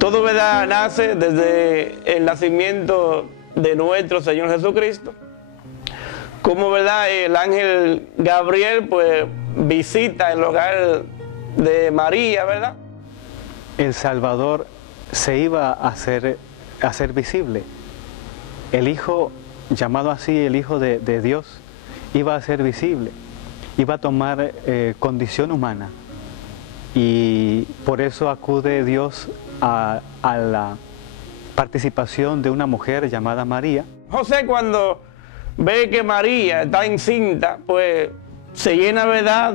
Todo, ¿verdad?, nace desde el nacimiento de nuestro Señor Jesucristo. Como, ¿verdad?, el ángel Gabriel pues visita el hogar de María, ¿verdad? El Salvador se iba a hacer visible. El Hijo, llamado así el Hijo de Dios, iba a ser visible, iba a tomar condición humana. Y por eso acude Dios a la participación de una mujer llamada María. José, cuando ve que María está encinta, pues se llena, ¿verdad?,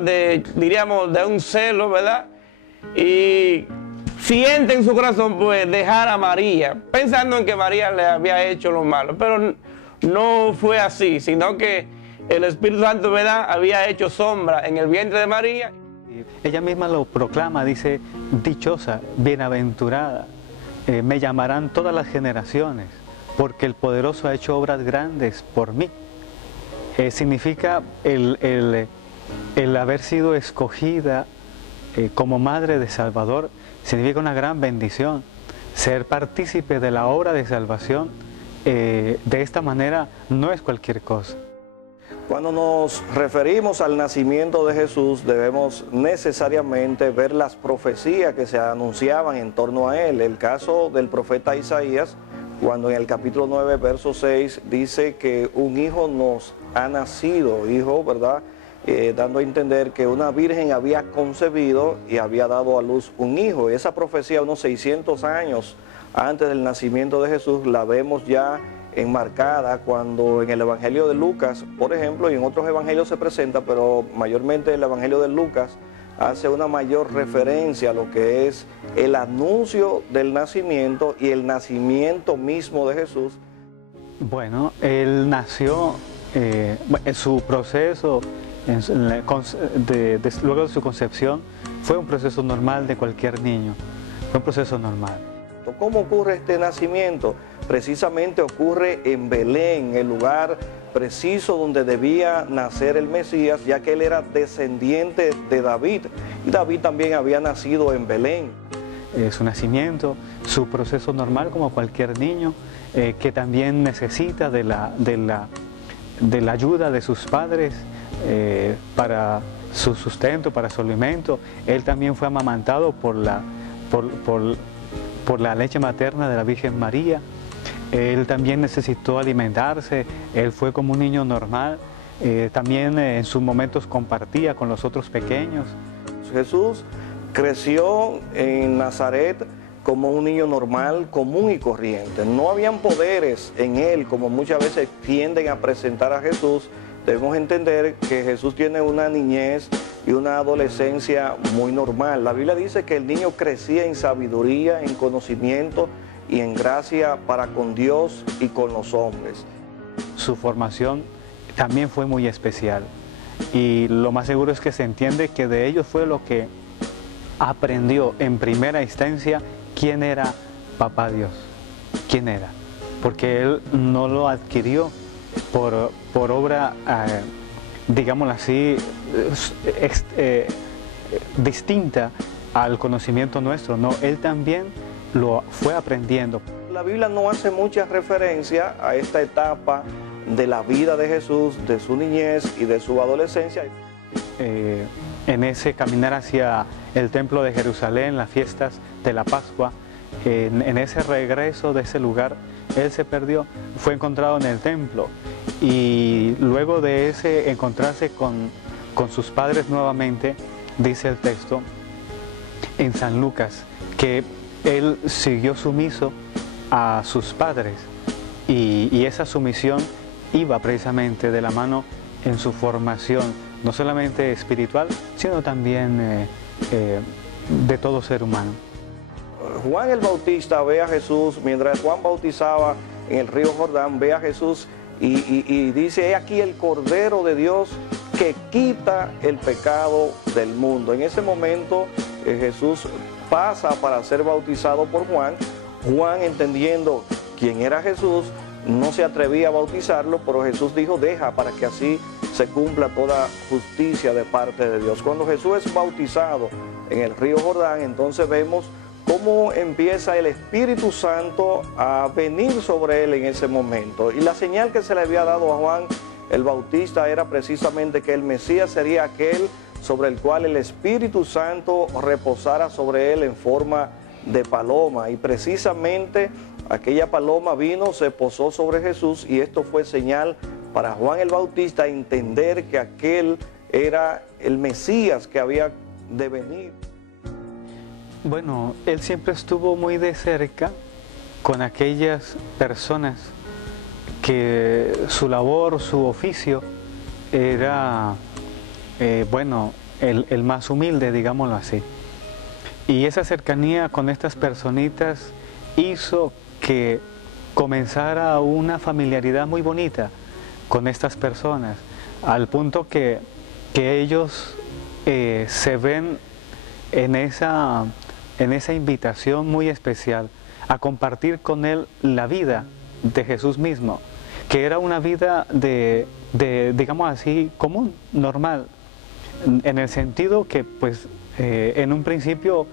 diríamos, de un celo, ¿verdad? Y siente en su corazón, pues, dejar a María, pensando en que María le había hecho lo malo. Pero no fue así, sino que el Espíritu Santo, ¿verdad?, había hecho sombra en el vientre de María. Ella misma lo proclama, dice: dichosa, bienaventurada, me llamarán todas las generaciones, porque el Poderoso ha hecho obras grandes por mí. Significa el haber sido escogida como madre de Salvador, significa una gran bendición. Ser partícipe de la obra de salvación de esta manera no es cualquier cosa. Cuando nos referimos al nacimiento de Jesús, debemos necesariamente ver las profecías que se anunciaban en torno a él. El caso del profeta Isaías, cuando en el capítulo 9, verso 6, dice que un hijo nos ha nacido, hijo, ¿verdad?, dando a entender que una virgen había concebido y había dado a luz un hijo. Esa profecía, unos 600 años antes del nacimiento de Jesús, la vemos ya enmarcada cuando en el Evangelio de Lucas, por ejemplo, y en otros evangelios se presenta, pero mayormente el Evangelio de Lucas hace una mayor referencia a lo que es el anuncio del nacimiento y el nacimiento mismo de Jesús. Bueno, él nació, en su proceso, luego de su concepción, fue un proceso normal de cualquier niño, fue un proceso normal. ¿Cómo ocurre este nacimiento? Precisamente ocurre en Belén, el lugar preciso donde debía nacer el Mesías, ya que él era descendiente de David, y David también había nacido en Belén. Su nacimiento, su proceso normal como cualquier niño, que también necesita de la ayuda de sus padres para su sustento, para su alimento. Él también fue amamantado por la leche materna de la Virgen María. Él también necesitó alimentarse, él fue como un niño normal, también en sus momentos compartía con los otros pequeños. Jesús creció en Nazaret como un niño normal, común y corriente. No habían poderes en él, como muchas veces tienden a presentar a Jesús. Debemos entender que Jesús tiene una niñez y una adolescencia muy normal. La Biblia dice que el niño crecía en sabiduría, en conocimiento y en gracia para con Dios y con los hombres. Su formación también fue muy especial, y lo más seguro es que se entiende que de ello fue lo que aprendió en primera instancia quién era Papá Dios, quién era, porque él no lo adquirió por obra, digámoslo así, distinta al conocimiento nuestro. No, él también lo fue aprendiendo. La Biblia no hace mucha referencia a esta etapa de la vida de Jesús, de su niñez y de su adolescencia. En ese caminar hacia el templo de Jerusalén, las fiestas de la Pascua, en ese regreso de ese lugar, él se perdió, fue encontrado en el templo, y luego de ese encontrarse con sus padres nuevamente, dice el texto en San Lucas que él siguió sumiso a sus padres, y esa sumisión iba precisamente de la mano en su formación, no solamente espiritual, sino también de todo ser humano. Juan el Bautista ve a Jesús, mientras Juan bautizaba en el río Jordán, ve a Jesús y dice: he aquí el Cordero de Dios que quita el pecado del mundo. En ese momento Jesús pasa para ser bautizado por Juan. Juan, entendiendo quién era Jesús, no se atrevía a bautizarlo, pero Jesús dijo: deja, para que así se cumpla toda justicia de parte de Dios. Cuando Jesús es bautizado en el río Jordán, entonces vemos cómo cómo empieza el Espíritu Santo a venir sobre él en ese momento. Y la señal que se le había dado a Juan el Bautista era precisamente que el Mesías sería aquel sobre el cual el Espíritu Santo reposara sobre él en forma de paloma. Y precisamente aquella paloma vino, se posó sobre Jesús, y esto fue señal para Juan el Bautista entender que aquel era el Mesías que había de venir. Bueno, él siempre estuvo muy de cerca con aquellas personas que su labor, su oficio era, el más humilde, digámoslo así. Y esa cercanía con estas personitas hizo que comenzara una familiaridad muy bonita con estas personas, al punto que ellos se ven en esa invitación muy especial a compartir con él la vida de Jesús mismo, que era una vida digamos así, común, normal, en el sentido que pues en un principio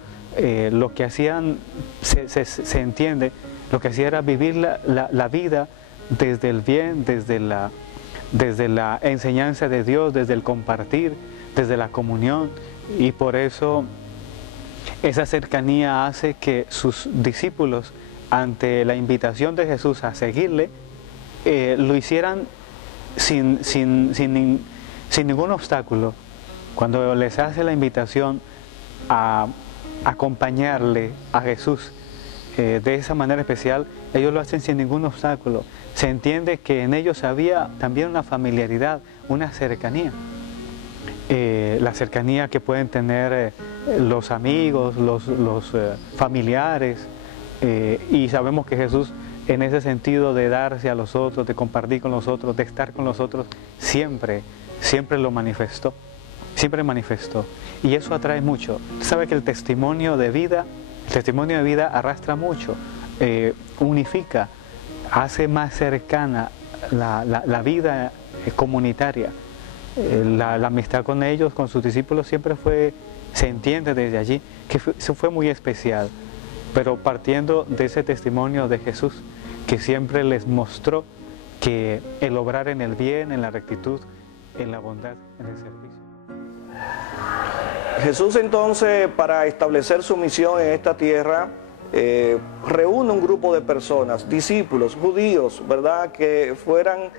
lo que hacían, se entiende, lo que hacía era vivir la vida desde el bien, desde la enseñanza de Dios, desde el compartir, desde la comunión, y por eso esa cercanía hace que sus discípulos, ante la invitación de Jesús a seguirle, lo hicieran sin ningún obstáculo. Cuando les hace la invitación a acompañarle a Jesús de esa manera especial, ellos lo hacen sin ningún obstáculo. Se entiende que en ellos había también una familiaridad, una cercanía. La cercanía que pueden tener los amigos, los familiares, y sabemos que Jesús, en ese sentido de darse a los otros, de compartir con los otros, de estar con los otros, siempre lo manifestó, siempre manifestó, y eso atrae mucho. Sabe que el testimonio de vida arrastra mucho, unifica, hace más cercana la vida comunitaria. La amistad con ellos, con sus discípulos, siempre se entiende desde allí que eso fue muy especial, pero partiendo de ese testimonio de Jesús, que siempre les mostró que el obrar en el bien, en la rectitud, en la bondad, en el servicio. Jesús entonces, para establecer su misión en esta tierra, reúne un grupo de personas, discípulos, judíos, ¿verdad?, que fueran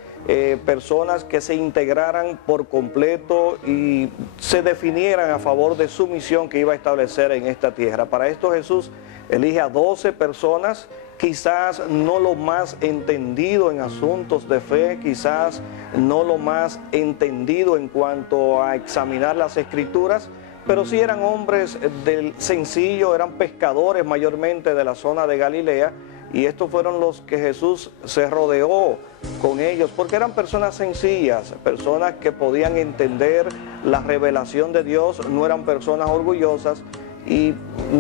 personas que se integraran por completo y se definieran a favor de su misión que iba a establecer en esta tierra. Para esto Jesús elige a 12 personas, quizás no lo más entendido en asuntos de fe, quizás no lo más entendido en cuanto a examinar las Escrituras, pero sí eran hombres del sencillo, eran pescadores mayormente de la zona de Galilea, y estos fueron los que Jesús se rodeó con ellos, porque eran personas sencillas, personas que podían entender la revelación de Dios, no eran personas orgullosas, y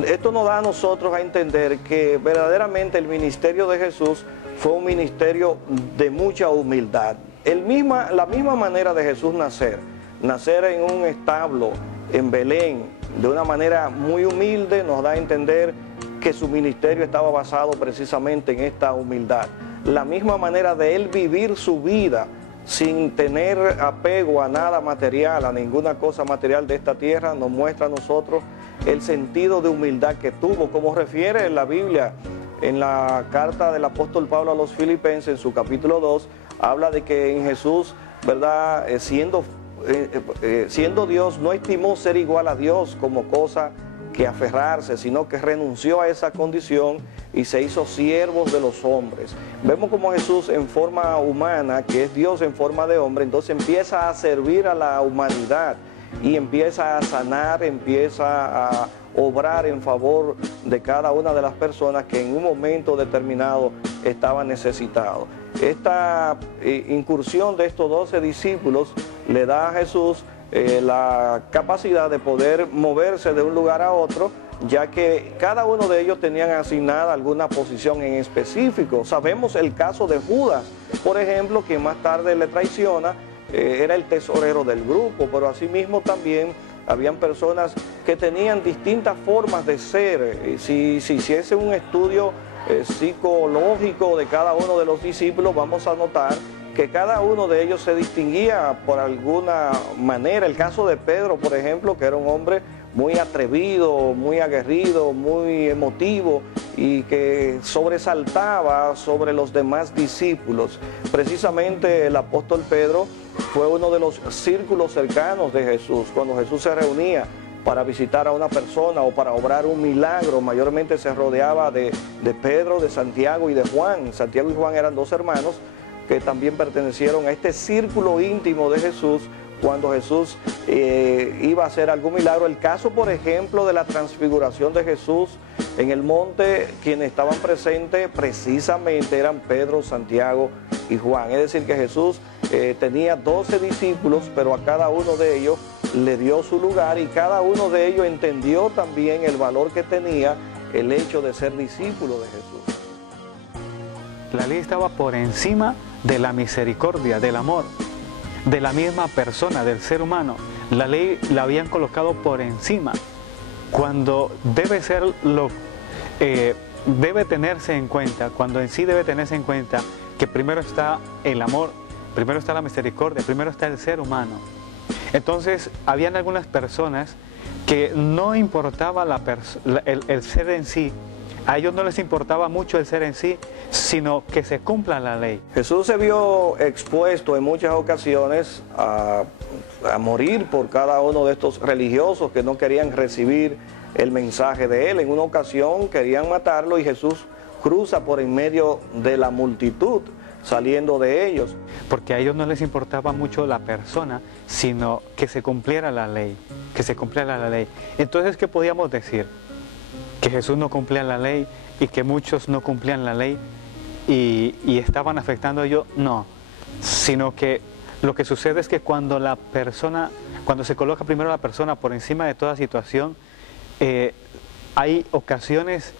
esto nos da a nosotros a entender que verdaderamente el ministerio de Jesús fue un ministerio de mucha humildad. La misma manera de Jesús nacer en un establo en Belén, de una manera muy humilde, nos da a entender que su ministerio estaba basado precisamente en esta humildad. La misma manera de él vivir su vida sin tener apego a nada material, a ninguna cosa material de esta tierra, nos muestra a nosotros el sentido de humildad que tuvo, como refiere la Biblia en la carta del apóstol Pablo a los Filipenses, en su capítulo 2, habla de que en Jesús, ¿verdad?, siendo Dios, no estimó ser igual a Dios como cosa que aferrarse, sino que renunció a esa condición y se hizo siervo de los hombres. Vemos como Jesús, en forma humana, que es Dios en forma de hombre, entonces empieza a servir a la humanidad y empieza a sanar, empieza a obrar en favor de cada una de las personas que en un momento determinado estaban necesitados. Esta incursión de estos 12 discípulos le da a Jesús la capacidad de poder moverse de un lugar a otro, ya que cada uno de ellos tenían asignada alguna posición en específico. Sabemos el caso de Judas, por ejemplo, que más tarde le traiciona, era el tesorero del grupo, pero asimismo también habían personas que tenían distintas formas de ser. Si se hiciese un estudio psicológico de cada uno de los discípulos, vamos a notar que cada uno de ellos se distinguía por alguna manera. El caso de Pedro, por ejemplo, que era un hombre muy atrevido, muy aguerrido, muy emotivo y que sobresaltaba sobre los demás discípulos. Precisamente el apóstol Pedro fue uno de los círculos cercanos de Jesús. Cuando Jesús se reunía para visitar a una persona o para obrar un milagro, mayormente se rodeaba de Pedro, de Santiago y de Juan. Santiago y Juan eran dos hermanos que también pertenecieron a este círculo íntimo de Jesús cuando Jesús iba a hacer algún milagro. El caso, por ejemplo, de la transfiguración de Jesús en el monte, quienes estaban presentes precisamente eran Pedro, Santiago y Juan. Es decir, que Jesús tenía 12 discípulos, pero a cada uno de ellos le dio su lugar y cada uno de ellos entendió también el valor que tenía el hecho de ser discípulo de Jesús. La ley estaba por encima de la misericordia, del amor, de la misma persona, del ser humano. La ley la habían colocado por encima, cuando debe ser debe tenerse en cuenta, cuando en sí debe tenerse en cuenta que primero está el amor, primero está la misericordia, primero está el ser humano. Entonces, habían algunas personas que no importaba el ser en sí. A ellos no les importaba mucho el ser en sí, sino que se cumpla la ley. Jesús se vio expuesto en muchas ocasiones a morir por cada uno de estos religiosos que no querían recibir el mensaje de él. En una ocasión querían matarlo y Jesús cruza por en medio de la multitud, saliendo de ellos. Porque a ellos no les importaba mucho la persona, sino que se cumpliera la ley, que se cumpliera la ley. Entonces, ¿qué podíamos decir? Que Jesús no cumplía la ley y que muchos no cumplían la ley y estaban afectando a ellos. No, sino que lo que sucede es que cuando se coloca primero la persona por encima de toda situación, hay ocasiones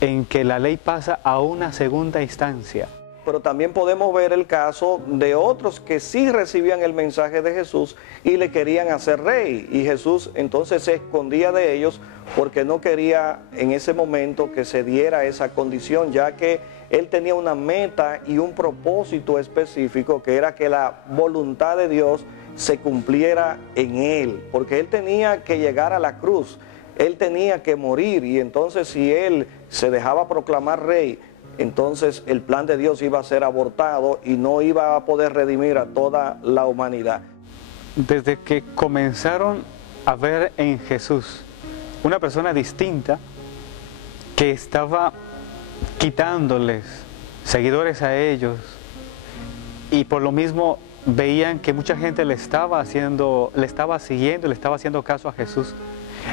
en que la ley pasa a una segunda instancia. Pero también podemos ver el caso de otros que sí recibían el mensaje de Jesús y le querían hacer rey. Y Jesús entonces se escondía de ellos porque no quería en ese momento que se diera esa condición, ya que él tenía una meta y un propósito específico, que era que la voluntad de Dios se cumpliera en él, porque él tenía que llegar a la cruz, él tenía que morir, y entonces si él se dejaba proclamar rey, entonces el plan de Dios iba a ser abortado y no iba a poder redimir a toda la humanidad. Desde que comenzaron a ver en Jesús una persona distinta que estaba quitándoles seguidores a ellos, y por lo mismo veían que mucha gente le estaba siguiendo, le estaba haciendo caso a Jesús,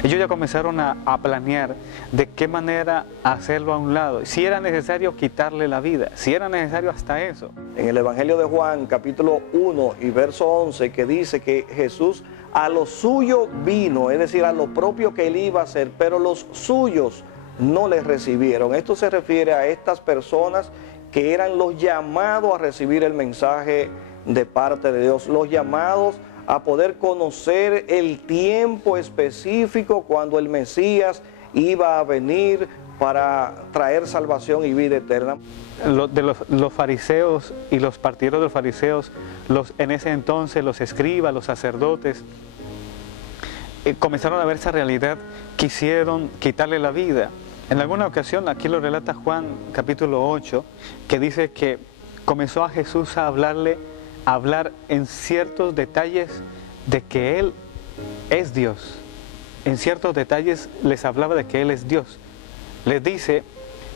ellos ya comenzaron a planear de qué manera hacerlo a un lado, si era necesario quitarle la vida, si era necesario hasta eso. En el Evangelio de Juan, capítulo 1 y verso 11, que dice que Jesús a lo suyo vino, es decir, a lo propio que él iba a hacer, pero los suyos no les recibieron. Esto se refiere a estas personas que eran los llamados a recibir el mensaje de parte de Dios, los llamados a poder conocer el tiempo específico cuando el Mesías iba a venir para traer salvación y vida eterna. Los fariseos y los partidarios de los fariseos, en ese entonces los escribas, los sacerdotes, comenzaron a ver esa realidad, quisieron quitarle la vida. En alguna ocasión, aquí lo relata Juan capítulo 8, que dice que comenzó a Jesús a hablar en ciertos detalles de que Él es Dios. En ciertos detalles les hablaba de que Él es Dios. Les dice,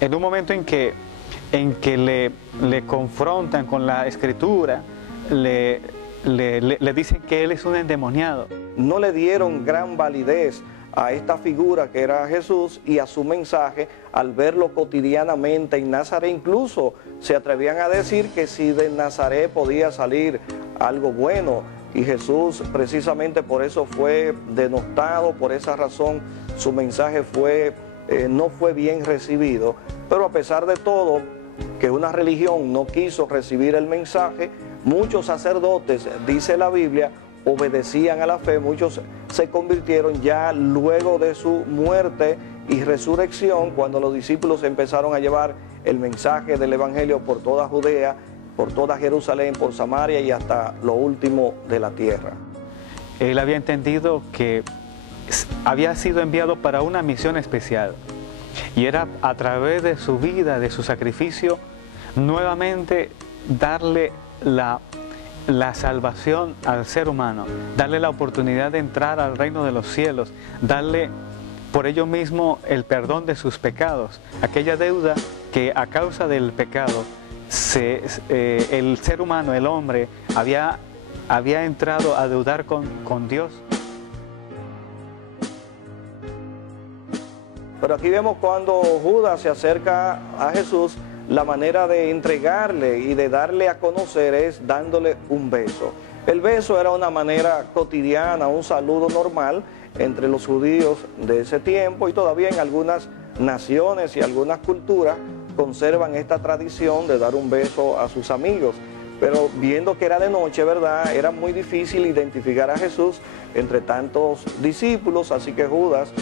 en un momento en que le confrontan con la Escritura, le dicen que Él es un endemoniado. No le dieron gran validez a esta figura que era Jesús y a su mensaje al verlo cotidianamente en Nazaret. Incluso se atrevían a decir que si de Nazaret podía salir algo bueno, y Jesús precisamente por eso fue denostado, por esa razón su mensaje no fue bien recibido. Pero a pesar de todo, que una religión no quiso recibir el mensaje, muchos sacerdotes, dice la Biblia, obedecían a la fe, muchos se convirtieron ya luego de su muerte y resurrección, cuando los discípulos empezaron a llevar el mensaje del Evangelio por toda Judea, por toda Jerusalén, por Samaria y hasta lo último de la tierra. Él había entendido que había sido enviado para una misión especial y era a través de su vida, de su sacrificio, nuevamente darle la salvación al ser humano, darle la oportunidad de entrar al reino de los cielos, darle por ello mismo el perdón de sus pecados, aquella deuda que a causa del pecado el ser humano, el hombre, había entrado a deudar con Dios. Pero aquí vemos cuando Judas se acerca a Jesús, la manera de entregarle y de darle a conocer es dándole un beso. El beso era una manera cotidiana, un saludo normal entre los judíos de ese tiempo, y todavía en algunas naciones y algunas culturas conservan esta tradición de dar un beso a sus amigos. Pero viendo que era de noche, ¿verdad?, era muy difícil identificar a Jesús entre tantos discípulos, así que Judas,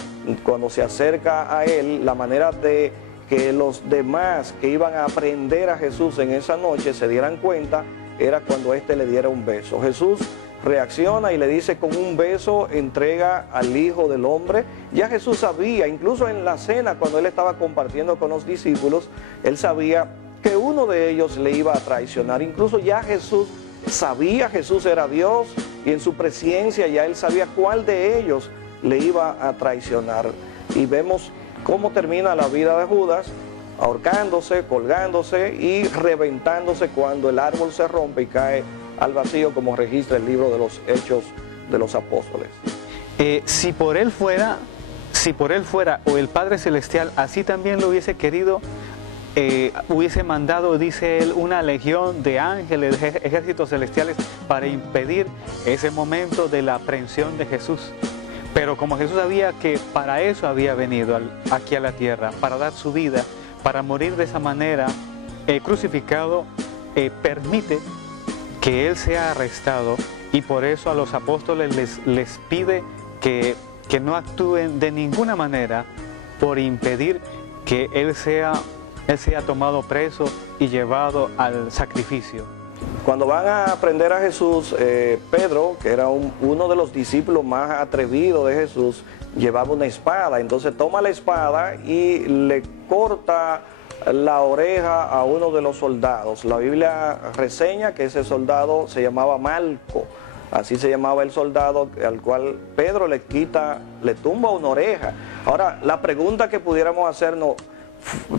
cuando se acerca a él, la manera de que los demás que iban a aprender a Jesús en esa noche se dieran cuenta era cuando éste le diera un beso. Jesús reacciona y le dice: con un beso entrega al Hijo del Hombre. Ya Jesús sabía, incluso en la cena, cuando él estaba compartiendo con los discípulos, él sabía que uno de ellos le iba a traicionar. Incluso ya Jesús sabía, Jesús era Dios, y en su presencia ya él sabía cuál de ellos le iba a traicionar. Y vemos cómo termina la vida de Judas, ahorcándose, colgándose y reventándose cuando el árbol se rompe y cae al vacío, como registra el libro de los Hechos de los Apóstoles. Si por él fuera, o el Padre Celestial así también lo hubiese querido, hubiese mandado, dice él, una legión de ángeles, ejércitos celestiales, para impedir ese momento de la aprehensión de Jesús. Pero como Jesús sabía que para eso había venido aquí a la tierra, para dar su vida, para morir de esa manera, crucificado, permite que él sea arrestado, y por eso a los apóstoles les pide que no actúen de ninguna manera por impedir que él sea tomado preso y llevado al sacrificio. Cuando van a aprender a Jesús, Pedro, que era uno de los discípulos más atrevidos de Jesús, llevaba una espada. Entonces toma la espada y le corta la oreja a uno de los soldados. La Biblia reseña que ese soldado se llamaba Malco. Así se llamaba el soldado al cual Pedro le tumba una oreja. Ahora, la pregunta que pudiéramos hacernos: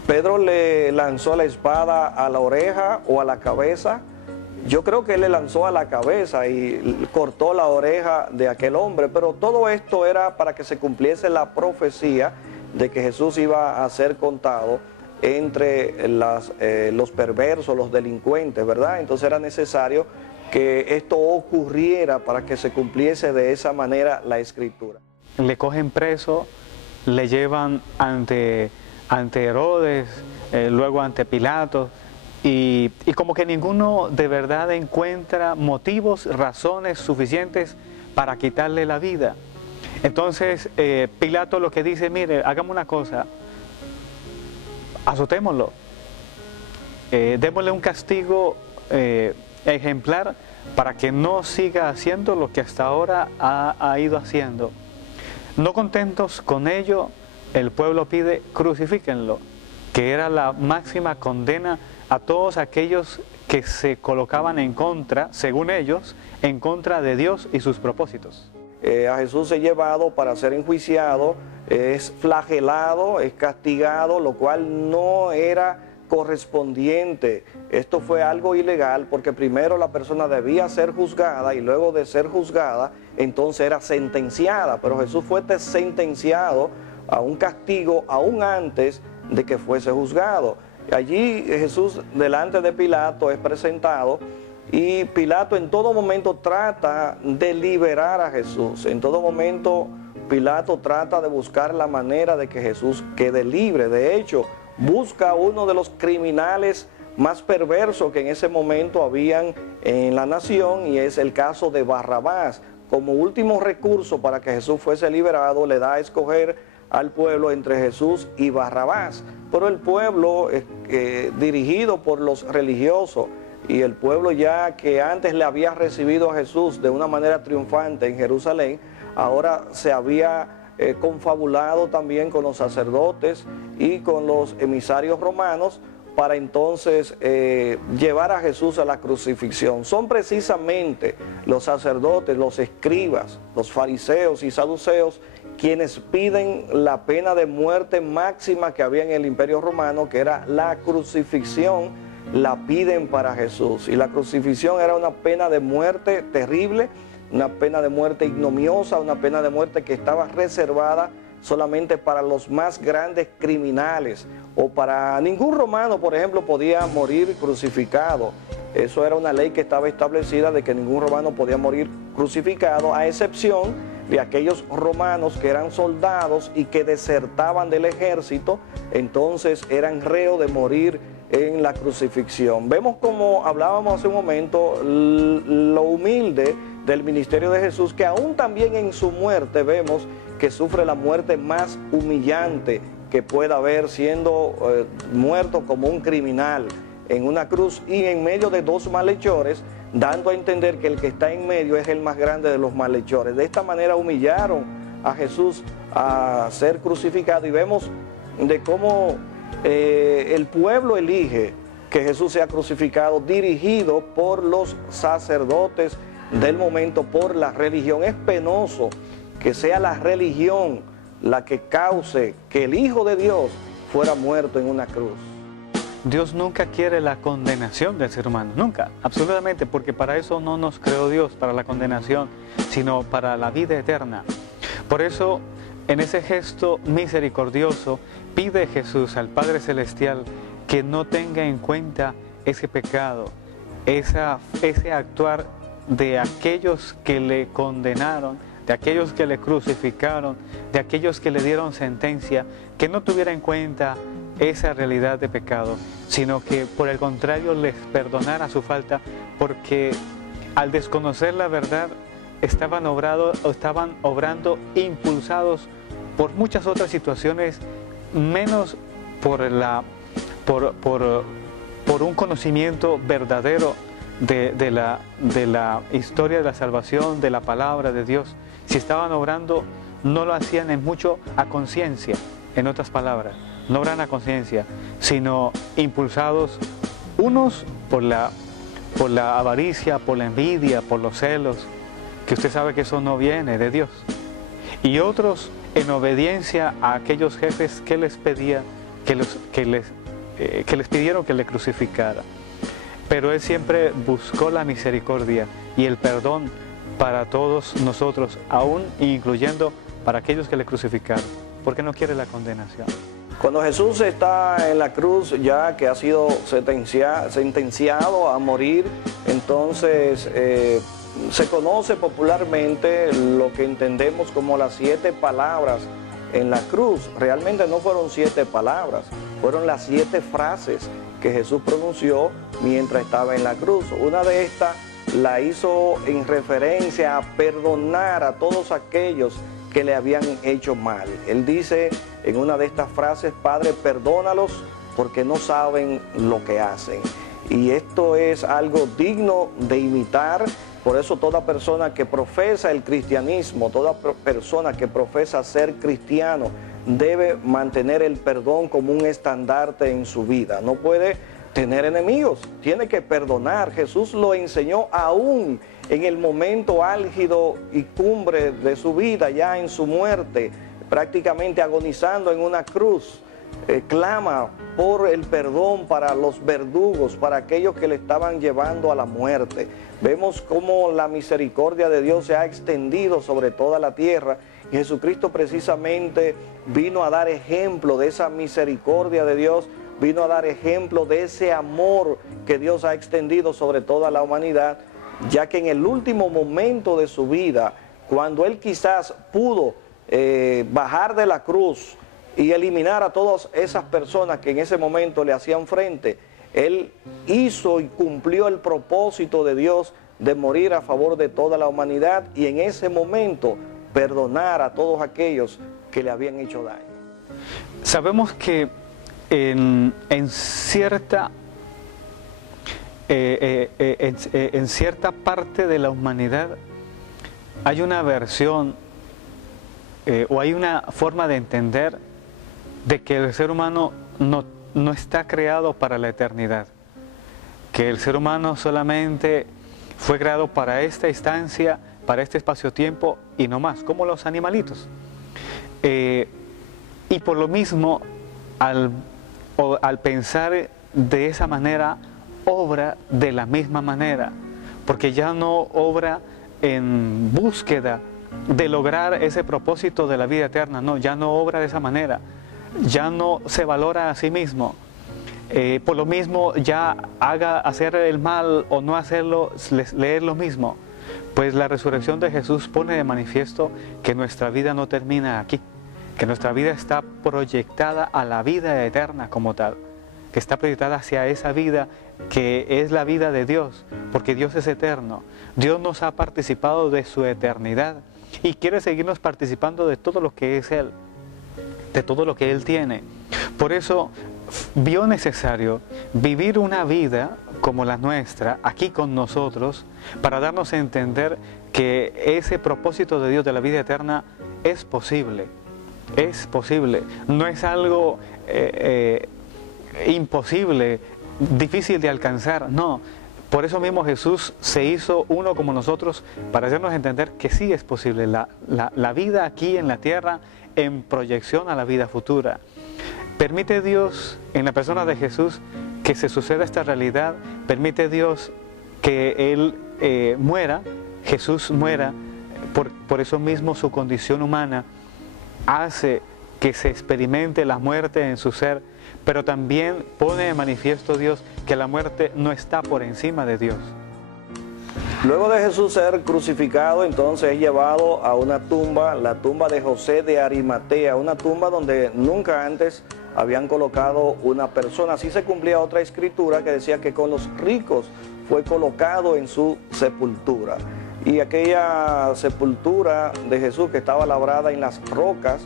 ¿Pedro le lanzó la espada a la oreja o a la cabeza? Yo creo que él le lanzó a la cabeza y cortó la oreja de aquel hombre, pero todo esto era para que se cumpliese la profecía de que Jesús iba a ser contado entre los perversos, los delincuentes, ¿verdad? Entonces era necesario que esto ocurriera para que se cumpliese de esa manera la Escritura. Le cogen preso, le llevan ante Herodes, luego ante Pilato, y como que ninguno de verdad encuentra motivos, razones suficientes para quitarle la vida. Entonces Pilato lo que dice: mire, hagamos una cosa, azotémoslo, démosle un castigo ejemplar para que no siga haciendo lo que hasta ahora ha ido haciendo. No contentos con ello, el pueblo pide: crucifíquenlo, que era la máxima condena a todos aquellos que se colocaban en contra, según ellos, en contra de Dios y sus propósitos. A Jesús es llevado para ser enjuiciado, es flagelado, es castigado, lo cual no era correspondiente. Esto fue algo ilegal, porque primero la persona debía ser juzgada y luego de ser juzgada, entonces era sentenciada. Pero Jesús fue sentenciado a un castigo aún antes de que fuese juzgado. Allí Jesús delante de Pilato es presentado, y Pilato en todo momento trata de liberar a Jesús. En todo momento Pilato trata de buscar la manera de que Jesús quede libre. De hecho, busca a uno de los criminales más perversos que en ese momento habían en la nación, y es el caso de Barrabás, como último recurso para que Jesús fuese liberado, le da a escoger al pueblo entre Jesús y Barrabás. Pero el pueblo, dirigido por los religiosos, y el pueblo ya que antes le había recibido a Jesús de una manera triunfante en Jerusalén, ahora se había confabulado también con los sacerdotes y con los emisarios romanos para entonces llevar a Jesús a la crucifixión. Son precisamente los sacerdotes, los escribas, los fariseos y saduceos quienes piden la pena de muerte máxima que había en el Imperio Romano, que era la crucifixión, la piden para Jesús. Y la crucifixión era una pena de muerte terrible, una pena de muerte ignomiosa, una pena de muerte que estaba reservada solamente para los más grandes criminales, o para ningún romano, por ejemplo, podía morir crucificado. Eso era una ley que estaba establecida de que ningún romano podía morir crucificado, a excepción de aquellos romanos que eran soldados y que desertaban del ejército, entonces eran reos de morir en la crucifixión. Vemos, como hablábamos hace un momento, lo humilde del ministerio de Jesús, que aún también en su muerte vemos que sufre la muerte más humillante que pueda haber, siendo muerto como un criminal en una cruz y en medio de dos malhechores, dando a entender que el que está en medio es el más grande de los malhechores. De esta manera humillaron a Jesús a ser crucificado, y vemos de cómo el pueblo elige que Jesús sea crucificado, dirigido por los sacerdotes del momento, por la religión. Es penoso que sea la religión la que cause que el Hijo de Dios fuera muerto en una cruz. Dios nunca quiere la condenación del ser humano, nunca, absolutamente, porque para eso no nos creó Dios, para la condenación, sino para la vida eterna. Por eso, en ese gesto misericordioso, pide Jesús al Padre Celestial que no tenga en cuenta ese pecado, ese actuar de aquellos que le condenaron, de aquellos que le crucificaron, de aquellos que le dieron sentencia, que no tuviera en cuenta esa realidad de pecado, sino que por el contrario les perdonara su falta, porque al desconocer la verdad estaban obrando impulsados por muchas otras situaciones, menos por un conocimiento verdadero de la historia de la salvación, de la palabra de Dios. Si estaban obrando, no lo hacían en mucho a conciencia, en otras palabras, no obran a conciencia, sino impulsados unos por la avaricia, por la envidia, por los celos, que usted sabe que eso no viene de Dios, y otros en obediencia a aquellos jefes que les pedían, que les pidieron que le crucificara. Pero Él siempre buscó la misericordia y el perdón para todos nosotros, aún incluyendo para aquellos que le crucificaron, porque no quiere la condenación. Cuando Jesús está en la cruz, ya que ha sido sentenciado a morir, entonces se conoce popularmente lo que entendemos como las 7 palabras en la cruz. Realmente no fueron 7 palabras, fueron las 7 frases que Jesús pronunció mientras estaba en la cruz. Una de estas la hizo en referencia a perdonar a todos aquellos que le habían hecho mal. Él dice en una de estas frases: Padre, perdónalos porque no saben lo que hacen. Y esto es algo digno de imitar. Por eso toda persona que profesa el cristianismo, toda persona que profesa ser cristiano, debe mantener el perdón como un estandarte en su vida. No puede tener enemigos, tiene que perdonar. Jesús lo enseñó aún en el momento álgido y cumbre de su vida, ya en su muerte, prácticamente agonizando en una cruz. Clama por el perdón para los verdugos, para aquellos que le estaban llevando a la muerte. Vemos cómo la misericordia de Dios se ha extendido sobre toda la tierra, y Jesucristo precisamente vino a dar ejemplo de esa misericordia de Dios, vino a dar ejemplo de ese amor que Dios ha extendido sobre toda la humanidad, ya que en el último momento de su vida, cuando Él quizás pudo bajar de la cruz y eliminar a todas esas personas que en ese momento le hacían frente, Él hizo y cumplió el propósito de Dios de morir a favor de toda la humanidad y en ese momento perdonar a todos aquellos que le habían hecho daño. Sabemos que en cierta parte de la humanidad hay una versión o hay una forma de entender de que el ser humano no está creado para la eternidad, que el ser humano solamente fue creado para esta instancia, para este espacio-tiempo y no más, como los animalitos. Y por lo mismo, al pensar de esa manera, obra de la misma manera, porque ya no obra en búsqueda de lograr ese propósito de la vida eterna, no, ya no obra de esa manera, ya no se valora a sí mismo. Por lo mismo, ya hacer el mal o no hacerlo, leer lo mismo. Pues la resurrección de Jesús pone de manifiesto que nuestra vida no termina aquí, que nuestra vida está proyectada a la vida eterna como tal, que está proyectada hacia esa vida que es la vida de Dios, porque Dios es eterno. Dios nos ha participado de su eternidad y quiere seguirnos participando de todo lo que es Él, de todo lo que Él tiene. Por eso vio necesario vivir una vida como la nuestra, aquí con nosotros, para darnos a entender que ese propósito de Dios de la vida eterna es posible. Es posible, no es algo imposible, difícil de alcanzar, no. Por eso mismo Jesús se hizo uno como nosotros para hacernos entender que sí es posible la vida aquí en la tierra en proyección a la vida futura. Permite Dios en la persona de Jesús que se suceda esta realidad, permite Dios que Él muera, Jesús muera, por eso mismo su condición humana hace que se experimente la muerte en su ser, pero también pone de manifiesto Dios que la muerte no está por encima de Dios. Luego de Jesús ser crucificado, entonces es llevado a una tumba, la tumba de José de Arimatea, una tumba donde nunca antes habían colocado una persona. Así se cumplía otra escritura que decía que con los ricos fue colocado en su sepultura. Y aquella sepultura de Jesús que estaba labrada en las rocas,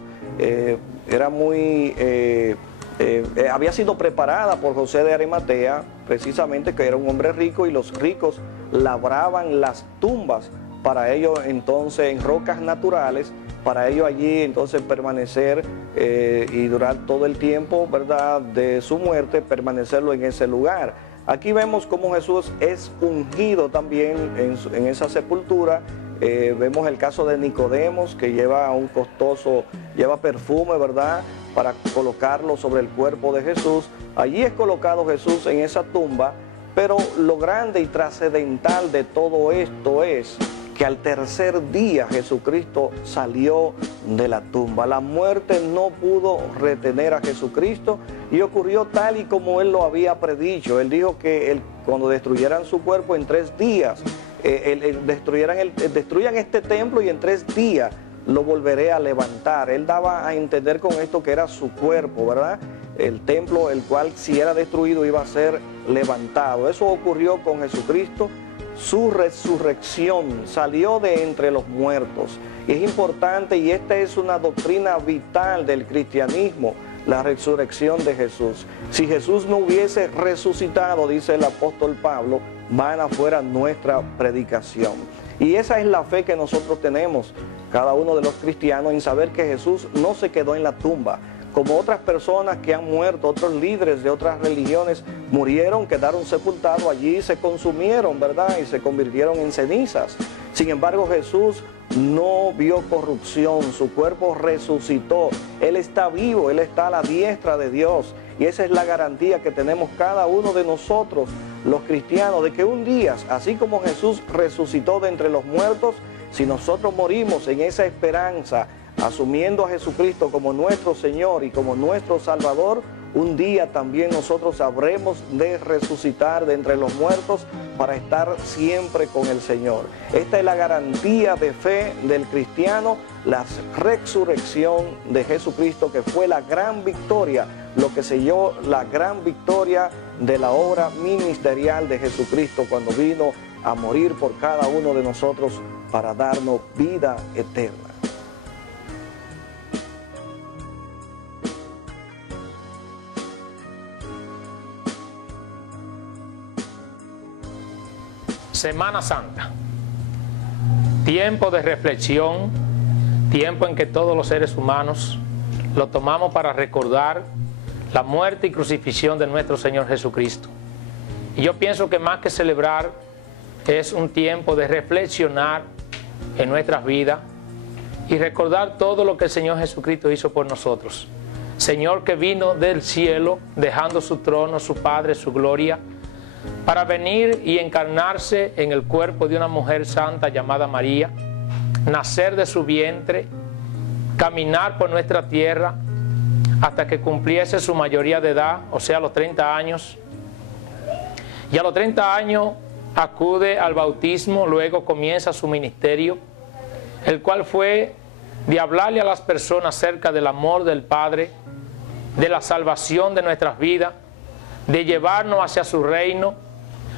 había sido preparada por José de Arimatea, precisamente que era un hombre rico, y los ricos labraban las tumbas para ellos entonces en rocas naturales, para ellos allí entonces permanecer y durar todo el tiempo, ¿verdad?, de su muerte, permanecerlo en ese lugar. Aquí vemos cómo Jesús es ungido también en esa sepultura. Vemos el caso de Nicodemos, que lleva lleva perfume, ¿verdad?, para colocarlo sobre el cuerpo de Jesús. Allí es colocado Jesús en esa tumba, pero lo grande y trascendental de todo esto es que al tercer día Jesucristo salió de la tumba. La muerte no pudo retener a Jesucristo y ocurrió tal y como Él lo había predicho. Él dijo que cuando destruyeran su cuerpo en 3 días, destruyan este templo y en 3 días lo volveré a levantar. Él daba a entender con esto que era su cuerpo, ¿verdad? El templo, el cual si era destruido iba a ser levantado. Eso ocurrió con Jesucristo. Su resurrección, salió de entre los muertos. Y es importante, y esta es una doctrina vital del cristianismo, la resurrección de Jesús. Si Jesús no hubiese resucitado, dice el apóstol Pablo, vana fuera nuestra predicación. Y esa es la fe que nosotros tenemos, cada uno de los cristianos, en saber que Jesús no se quedó en la tumba. Como otras personas que han muerto, otros líderes de otras religiones murieron, quedaron sepultados allí, se consumieron, ¿verdad?, y se convirtieron en cenizas. Sin embargo, Jesús no vio corrupción, su cuerpo resucitó. Él está vivo, Él está a la diestra de Dios. Y esa es la garantía que tenemos cada uno de nosotros, los cristianos, de que un día, así como Jesús resucitó de entre los muertos, si nosotros morimos en esa esperanza, asumiendo a Jesucristo como nuestro Señor y como nuestro Salvador, un día también nosotros habremos de resucitar de entre los muertos para estar siempre con el Señor. Esta es la garantía de fe del cristiano, la resurrección de Jesucristo, que fue la gran victoria, lo que selló la gran victoria de la obra ministerial de Jesucristo cuando vino a morir por cada uno de nosotros para darnos vida eterna. Semana Santa, tiempo de reflexión, tiempo en que todos los seres humanos lo tomamos para recordar la muerte y crucifixión de nuestro Señor Jesucristo. Y yo pienso que más que celebrar es un tiempo de reflexionar en nuestras vidas y recordar todo lo que el Señor Jesucristo hizo por nosotros. Señor que vino del cielo dejando su trono, su Padre, su gloria, para venir y encarnarse en el cuerpo de una mujer santa llamada María, nacer de su vientre, caminar por nuestra tierra hasta que cumpliese su mayoría de edad, o sea, los 30 años. Y a los 30 años acude al bautismo, luego comienza su ministerio, el cual fue de hablarle a las personas acerca del amor del Padre, de la salvación de nuestras vidas, de llevarnos hacia su reino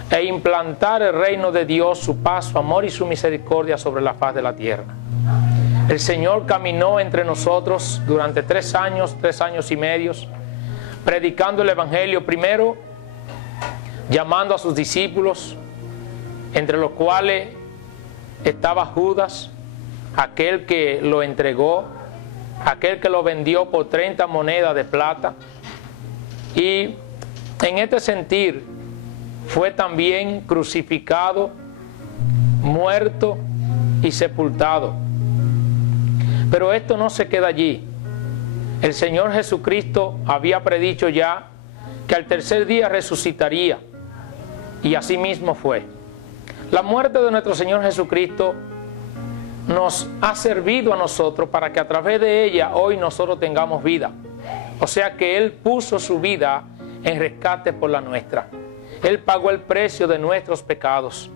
e implantar el reino de Dios, su paz, su amor y su misericordia sobre la faz de la tierra. El Señor caminó entre nosotros durante 3 años y medio, predicando el Evangelio, primero llamando a sus discípulos, entre los cuales estaba Judas, aquel que lo entregó, aquel que lo vendió por 30 monedas de plata. Y en este sentir fue también crucificado, muerto y sepultado. Pero esto no se queda allí. El Señor Jesucristo había predicho ya que al tercer día resucitaría, y así mismo fue. La muerte de nuestro Señor Jesucristo nos ha servido a nosotros para que a través de ella hoy nosotros tengamos vida. O sea que Él puso su vida en rescate por la nuestra. Él pagó el precio de nuestros pecados.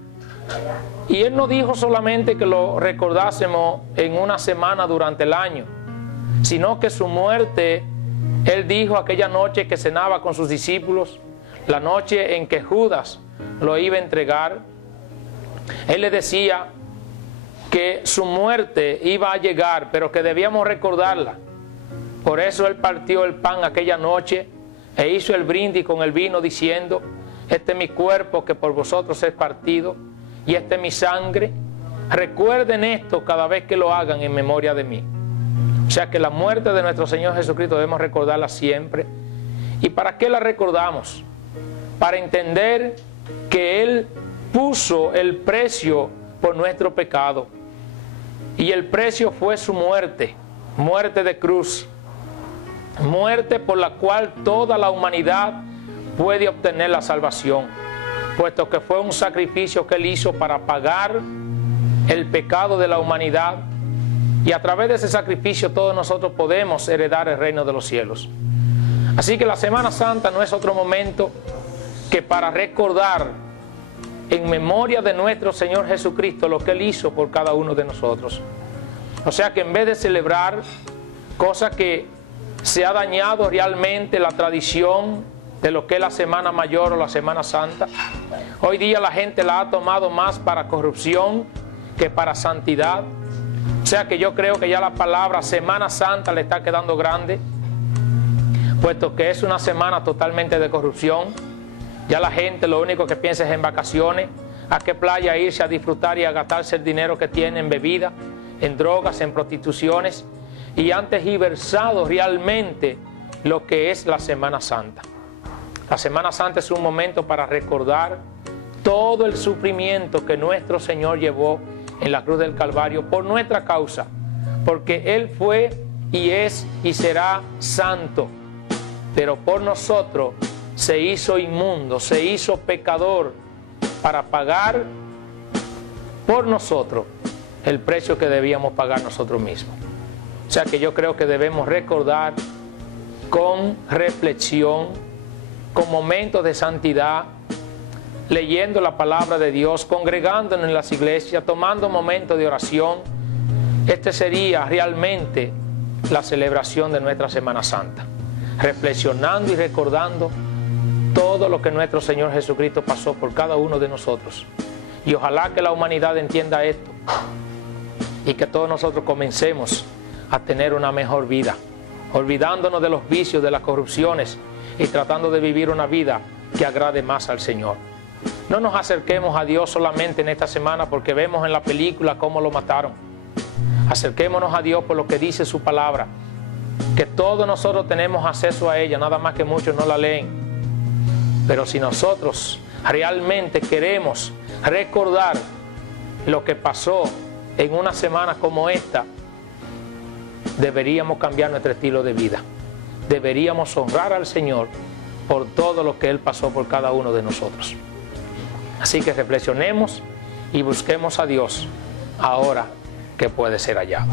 Y Él no dijo solamente que lo recordásemos en una semana durante el año, sino que su muerte, Él dijo aquella noche que cenaba con sus discípulos, la noche en que Judas lo iba a entregar, Él le decía que su muerte iba a llegar, pero que debíamos recordarla. Por eso Él partió el pan aquella noche e hizo el brindis con el vino diciendo: este es mi cuerpo que por vosotros es partido, y esta es mi sangre. Recuerden esto cada vez que lo hagan en memoria de mí. O sea que la muerte de nuestro Señor Jesucristo debemos recordarla siempre. ¿Y para qué la recordamos? Para entender que Él puso el precio por nuestro pecado. Y el precio fue su muerte, muerte de cruz. Muerte por la cual toda la humanidad puede obtener la salvación, puesto que fue un sacrificio que Él hizo para pagar el pecado de la humanidad, y a través de ese sacrificio todos nosotros podemos heredar el reino de los cielos. Así que la Semana Santa no es otro momento que para recordar en memoria de nuestro Señor Jesucristo lo que Él hizo por cada uno de nosotros. O sea que en vez de celebrar cosas que se ha dañado realmente la tradición de lo que es la Semana Mayor o la Semana Santa, hoy día la gente la ha tomado más para corrupción que para santidad. O sea que yo creo que ya la palabra Semana Santa le está quedando grande, puesto que es una semana totalmente de corrupción. Ya la gente lo único que piensa es en vacaciones, a qué playa irse a disfrutar y a gastarse el dinero que tiene en bebida, en drogas, en prostituciones, y han tergiversado realmente lo que es la Semana Santa. La Semana Santa es un momento para recordar todo el sufrimiento que nuestro Señor llevó en la cruz del Calvario por nuestra causa, porque Él fue y es y será santo, pero por nosotros se hizo inmundo, se hizo pecador para pagar por nosotros el precio que debíamos pagar nosotros mismos. O sea que yo creo que debemos recordar con reflexión, con momentos de santidad, leyendo la palabra de Dios, congregándonos en las iglesias, tomando momentos de oración. Este sería realmente la celebración de nuestra Semana Santa, reflexionando y recordando todo lo que nuestro Señor Jesucristo pasó por cada uno de nosotros. Y ojalá que la humanidad entienda esto y que todos nosotros comencemos a tener una mejor vida, olvidándonos de los vicios, de las corrupciones y tratando de vivir una vida que agrade más al Señor. No nos acerquemos a Dios solamente en esta semana porque vemos en la película cómo lo mataron. Acerquémonos a Dios por lo que dice su palabra, que todos nosotros tenemos acceso a ella, nada más que muchos no la leen. Pero si nosotros realmente queremos recordar lo que pasó en una semana como esta, deberíamos cambiar nuestro estilo de vida. Deberíamos honrar al Señor por todo lo que Él pasó por cada uno de nosotros. Así que reflexionemos y busquemos a Dios ahora que puede ser hallado.